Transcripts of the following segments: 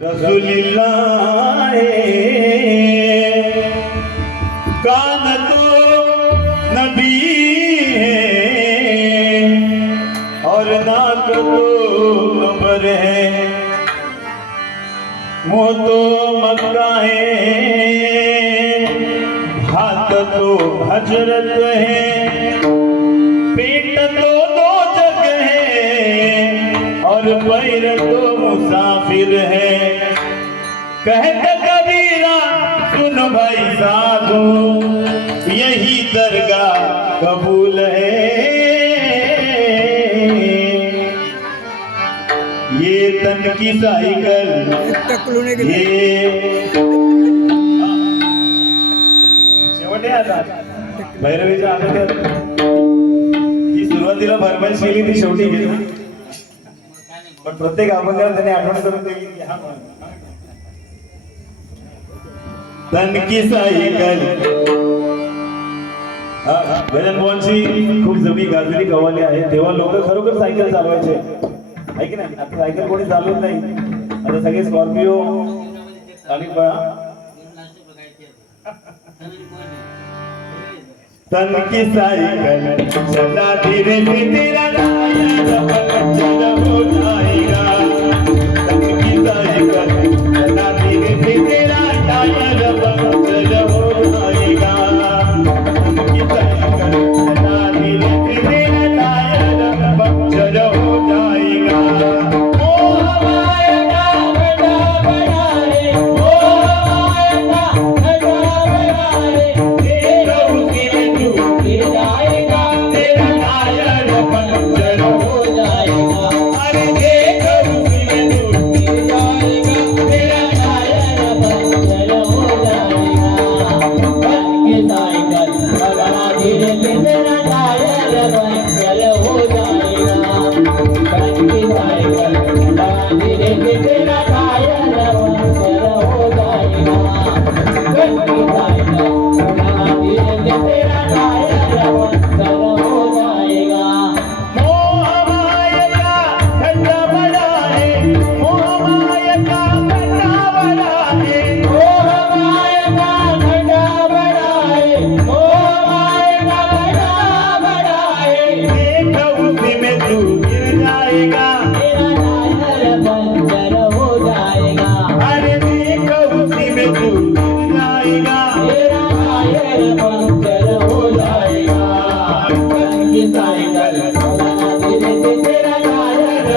रसूलिल्लाह कान तो नबी है और नाक तो है। मुँह तो मक्का है। हाथ तो हज़रत है। पेट तो दो जग है। और पैर तो मुसाफिर है। कहत कबीरा सुन भाई साधु यही दरगाह कबूल है। ये तन की साइकिल ये आता भैरवीच्या आनंदात ही सुरुवातीला फरमाईश केली ती शेवटी गेली पण प्रत्येक अभंगाला त्याने आठवण करून दिली हा तनकी सायकल. हा, भजन मोहनची खूप जमी गाजली कवाली आहे. तेव्हा लोक खरोखर सायकल चालवायचे. आहे की नाही? आता सायकल कोणी चालवत नाही. आता सगळे स्कॉर्पिओ आणि तनकी सायकल. की साइकिल चला धीरे से तेरा चला पंक्चर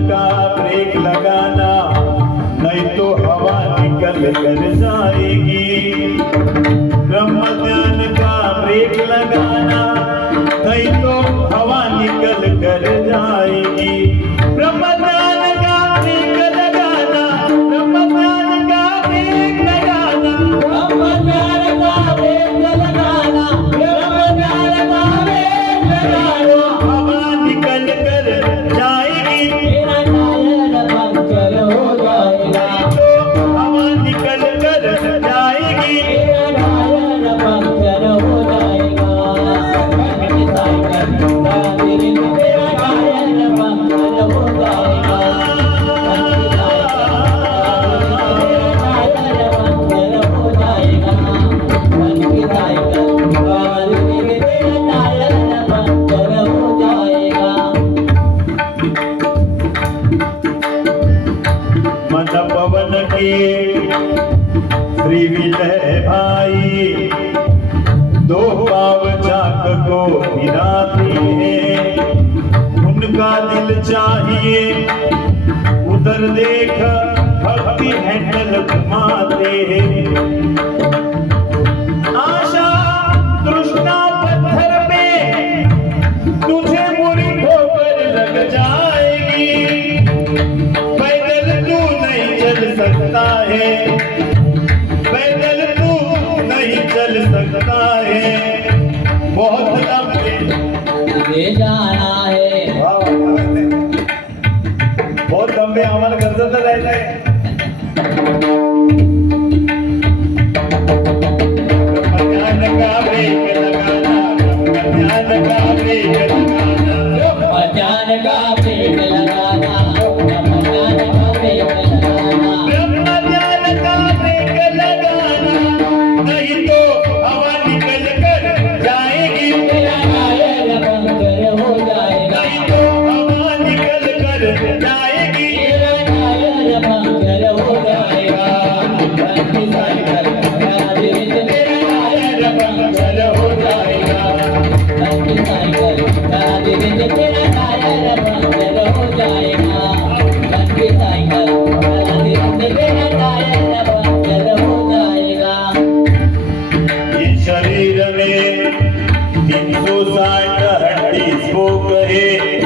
का ब्रेक लगाना, नहीं तो हवा निकल कर जाएगी। ब्रह्म ज्ञान का ब्रेक लगाना, नहीं तो हवा निकल कर जाएगी। ब्रह्म श्री विलय भाई, दो पाव चाक को हिराती उनका दिल चाहिए, उधर देख भक्ति हैंडल घुमाते हैं। सकता है बहुत लंबे ले जा society spoke